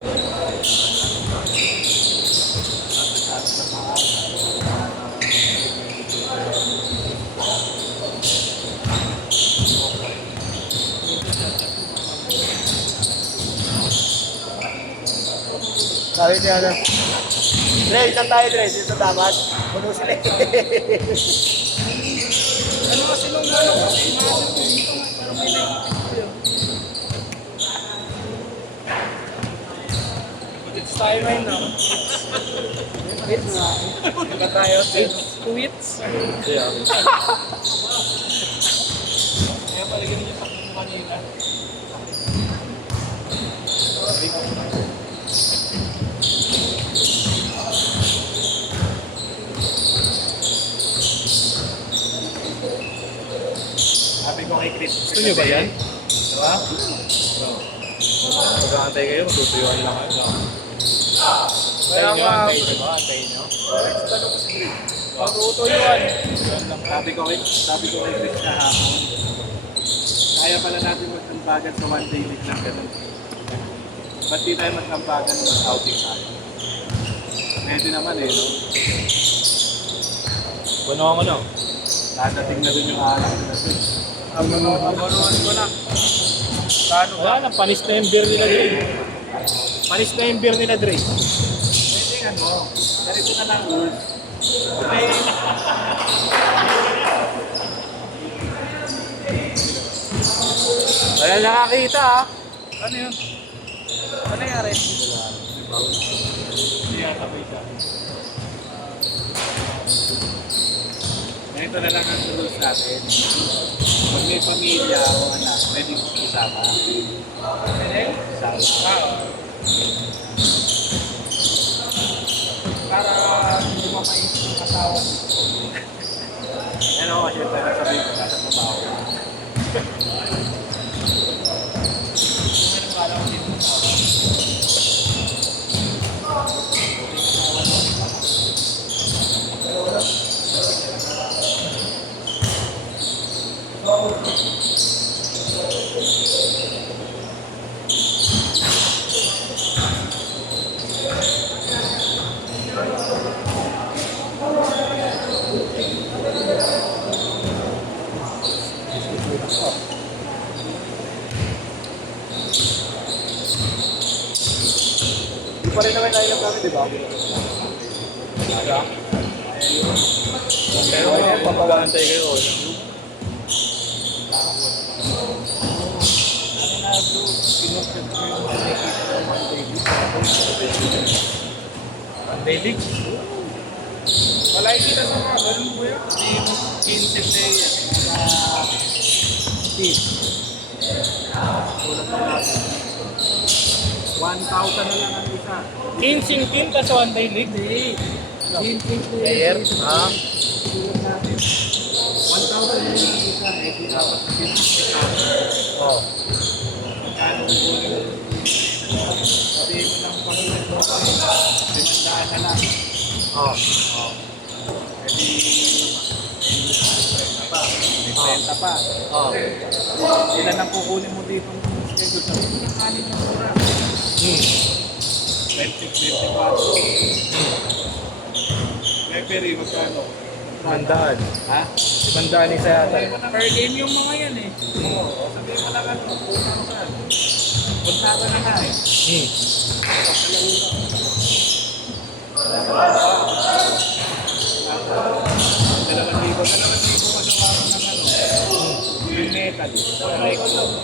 Sabi niya ano, Dre, saan tayo Dre? Dito dapat? Puno sila eh. Ano kasi nung ano, umasin ko dito nga, parang may naikipin ko yun. It's tayo ngayon na. Wait nga. Diba tayo? Tweets? Yeah. Kaya palagyan niyo sa kung kanina. Sabi ko kay Chris. Gusto niyo ba yan? Diba? Mag-aantay kayo, matutuyuan lang kayo. Kaya nga. Antayin nyo. Matutuyuan. Sabi ko kay Chris kahapon. Kaya pala natin magtambagan sa one day league lang ganun. Ba't di tayo magtambagan ng outing tayo? Pwede naman eh, no? Puno ako no? Dadating na dun yung alam na dun. Abanuan ko na. Paano ba? Wala na, panis na yung beer nila Dre. Panis na yung beer nila Dre. Pwede nga no? Ganito na lang rules. Okay. Wala nakakita ah. Ano yun? Ano nangyari? Hindi yata may siya. Ganito na lang ang rules natin. Pag may pamilya o anak, pwede isama. Pwede? Isama. Para hindi mo maisip ng asawa. Ano kasi talaga sabihin ko nasa trabaho. Kung anong kala ko dito sa asawa. Di pa rin naman nailang namin, di ba? Pero papag-aantay kayo. Ang daily? Wala kita sa mga ganun mo yan. Yung 15 na yan. Kulang na natin. 1,000 na lang ang isa. 15 kin ka sa one day league? Hindi. 15 Player? Ha? Kulang natin. 1,000 na lang ang isa. Eh, di dapat 50,000. Oo. Magkano ang kulang? Sabihin mo lang pag-ulit mo pa. 500 na lang. Oo. Eh di, pa. May 30 pa. Oo. Ilan ang kukunin mo dito ng schedule? Sabi mo ng kanin ng sura. 20-24. Referee, magkano? Mandaan. Ha? Mandaan isa yata. Per game yung mga yan eh. Oo. Sabihin mo lang ano, punta ko saan. Punta ka na nga eh. Dalawang libo magawa ko ng ano. Yung metal. Try ko lang.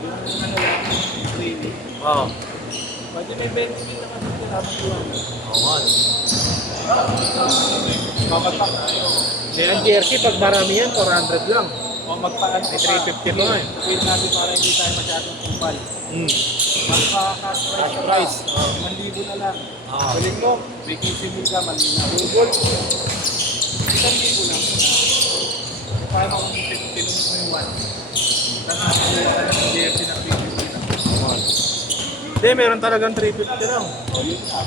Yung ano lang, training. Oo. Pwede may 20 din naman yung tinapos yun. Oo nga. Mamatak tayo. Kaya ang jersey, pag marami yan, 400 lang. O magpaan May 350 pa nga eh. Sabihin natin para hindi tayo masyadong kupal. Magpa-cash Cash price price. ka. 1,000 na lang. Ah. Galing mo, may 15,000 ka, malina. Google. 1,000 lang. Paano kung tinunod mo yung 1? Tapos ang jersey ng 350 lang. Hindi, meron talagang 350 lang. O yun na.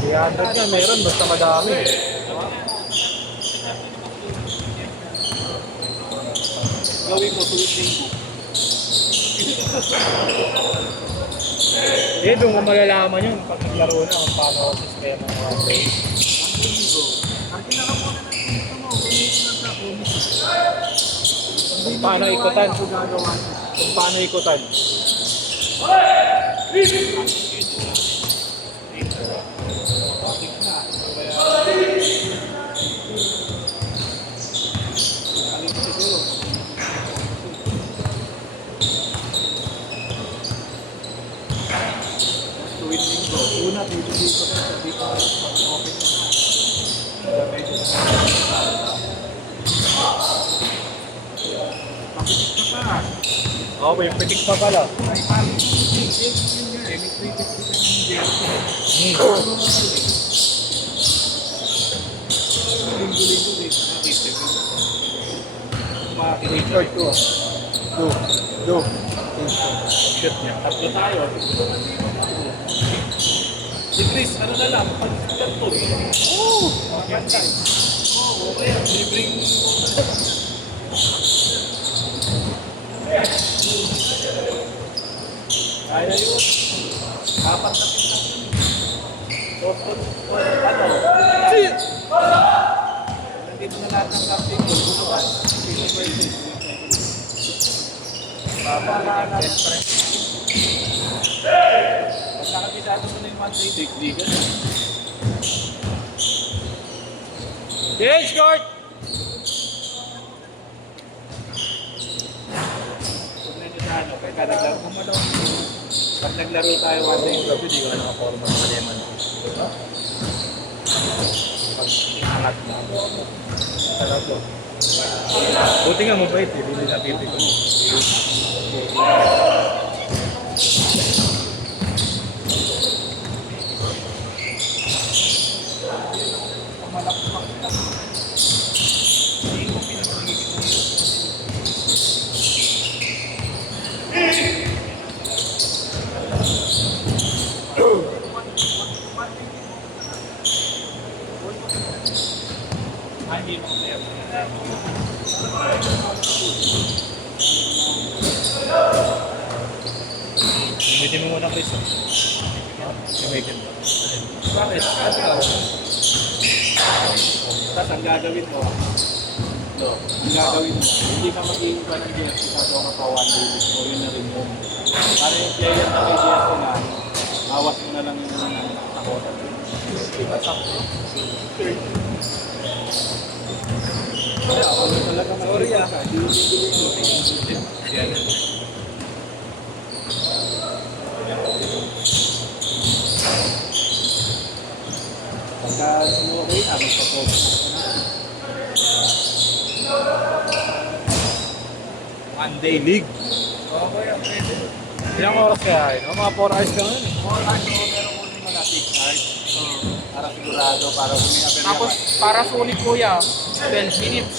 300 nga, meron, basta madami. Gawin mo, sulit linggo. Eh, doon mo malalaman yun pag naglaro na kung paano ang sistema ng one day. Ang pinakauna ng dito mo, kumitin lang sa Kung paano ikutan. Kung paano ikutan. Tuwing linggo. Una, bibili ko na sa dito. Pag-open mo na. Medyo pakikit ka pa. Oo, may pitik pa pala. Ay, parang yun nga eh. May 350 ka ng jersey. Linggo-linggo eh. Saka kitip ko. Kumakinig Short to. Do. Shoot niya. Tatlo tayo. Si Chris, ano na lang, pag-sikat to eh. Oo! Maganda eh. Oo, okay. Libreng... Kaya yun. Apat na pinag. Ano? Nandito na lahat ng captain ko. Bunukan. Sino pwede? Papalahan natin pa rin. Pag nakabisado mo na yung one-day dig-digan. Yes, short! Kung nandito sa ano, kaya naglaro mo malo. Pag naglaro tayo one-day, Grabe, di ko na nakaporma ng kaliman. pag inangat mo. Talaga. Buti nga mabait eh, hindi na pipi ko. Ay, hindi mo kaya. Gamitin mo muna, Chris. Gamitin mo. Bakit? Tapos ang gagawin mo, no, ang gagawin mo, hindi ka mag-iiba ng jersey pag ako pa one day before, yun na rin yun. Para yung player na may jersey na, awas mo na lang yung takotan. Diba sakto? Kaya ako talaga sorry ah. Hindi mo bibili mo. Yan. Pagka sumuwi na, magpa-focus ka na. One day league. Okay, pwede. Ilang oras kaya yun? Mga 4 hours ka ngayon. More hours ako pero kunin mo na 6 hours. Para sigurado, para huminga Tapos para sulit kuya, 12 minutes.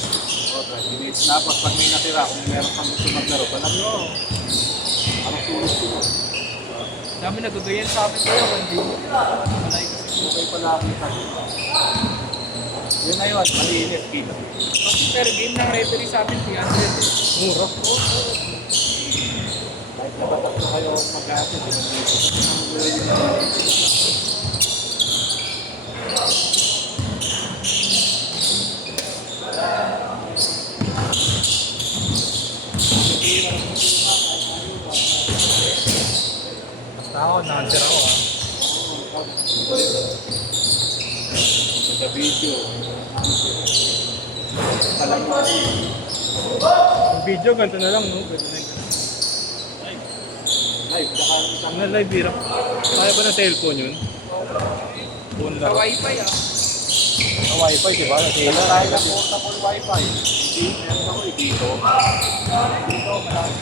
O, 20 minutes. Tapos pag may natira, kung meron kang gusto maglaro, panaglo. Parang sulit sila. Dami nagagayan sa akin kuya, hindi. Malay kasi. Okay pala kita. Yun na yun, malinis kilo. Kasi per game ng referee sa akin, 300 eh. Mura. Kahit nabatak na kayo mag-aapit, Basta ako, na-answer ako ah. Nagka-video. Alam mo, Ang video, ganito na lang, no? Pwede na yun. live, baka isang Ang live, bira. Kaya ba ng cellphone yun? Phone Sa lang. wifi ah. Sa wifi, di ba? Wala tayo ng portable wifi. Hindi, meron ako dito. Dito, malaki.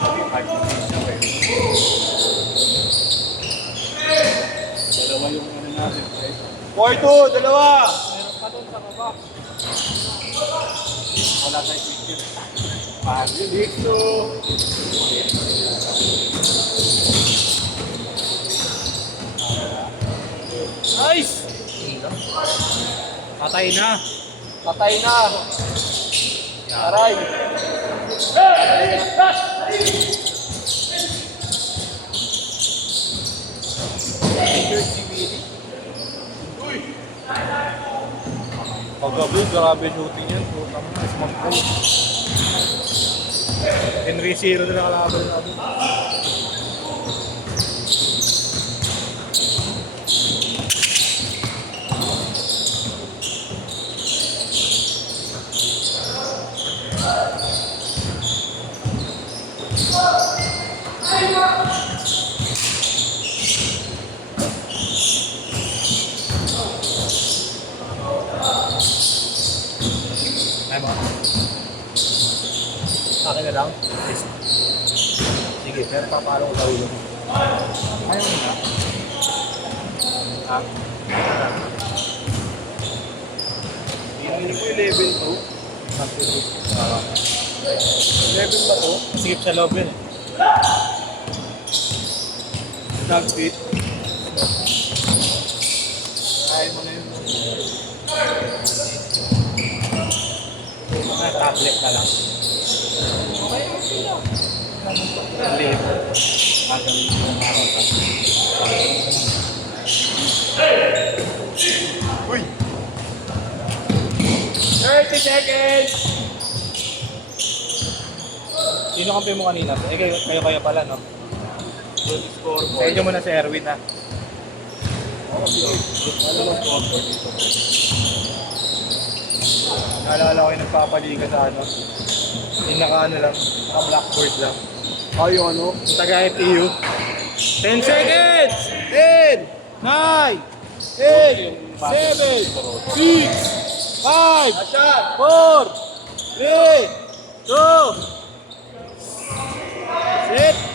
5 minutes na pwede. Dalawa yung ano natin, right? Porto, dalawa! Meron pa doon sa baba. Wala tayong picture. Pagyo dito. Nice! Patay na. Patay na. Aray. Richard C. Willie. Paggabi, grabe shooting yan. Putang na, smart ball. 10-0 na nakalaban natin. Ay mo. Akin na lang. Sige, pero papalo ko sa ulo. Ayaw mo na. Ha? Hindi ko yung level 2. Level ba to? Skip sa loob yun eh. Dogfit. Kaya mo na yun. Mga tablet na lang. Level. Magaling ko na makakata. Uy! 30 seconds! Sino kampi mo kanina? Eh, kayo pala, no? Good score Sa inyo muna si Erwin, ha? Ano ang score dito? Naalala ko yung nagpapaliga sa ano. Yung naka-ano lang, naka-blackboard lang. Ay, yung ano? Yung taga-FEU. 10 seconds! 10! 9! 8! 7! 6! 5! 4! 3! 2! Set!